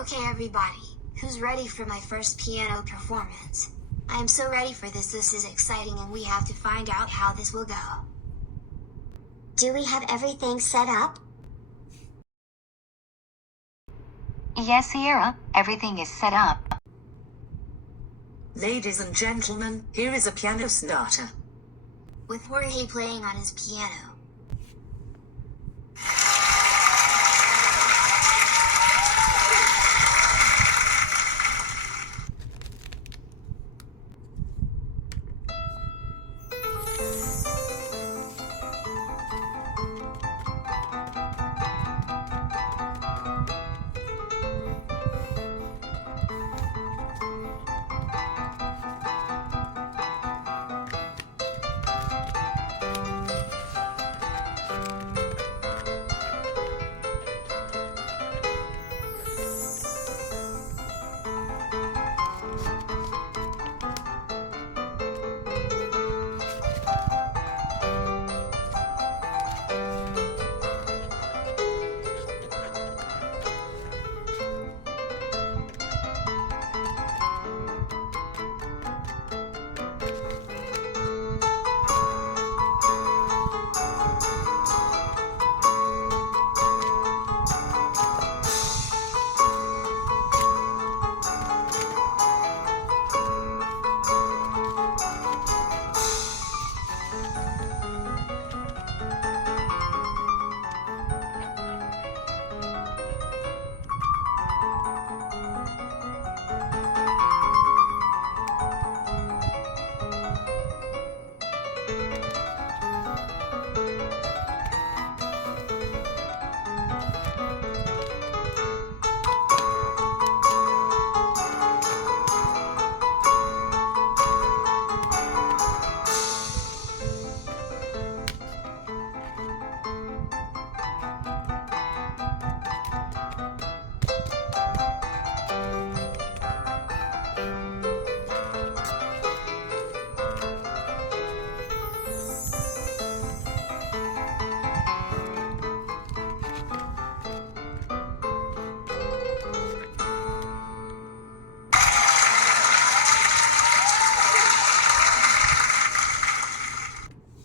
Okay everybody, who's ready for my first piano performance? I am so ready for this is exciting and we have to find out how this will go. Do we have everything set up? Yes, Sierra, everything is set up. Ladies and gentlemen, here is a piano starter. With Jorge playing on his piano.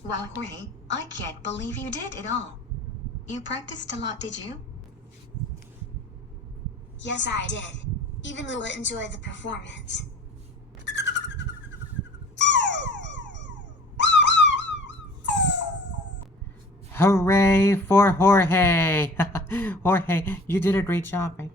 Wow, Jorge, I can't believe you did it all. You practiced a lot, did you? Yes I did. Even Lula enjoyed the performance. Hooray for Jorge! Jorge, you did a great job, man.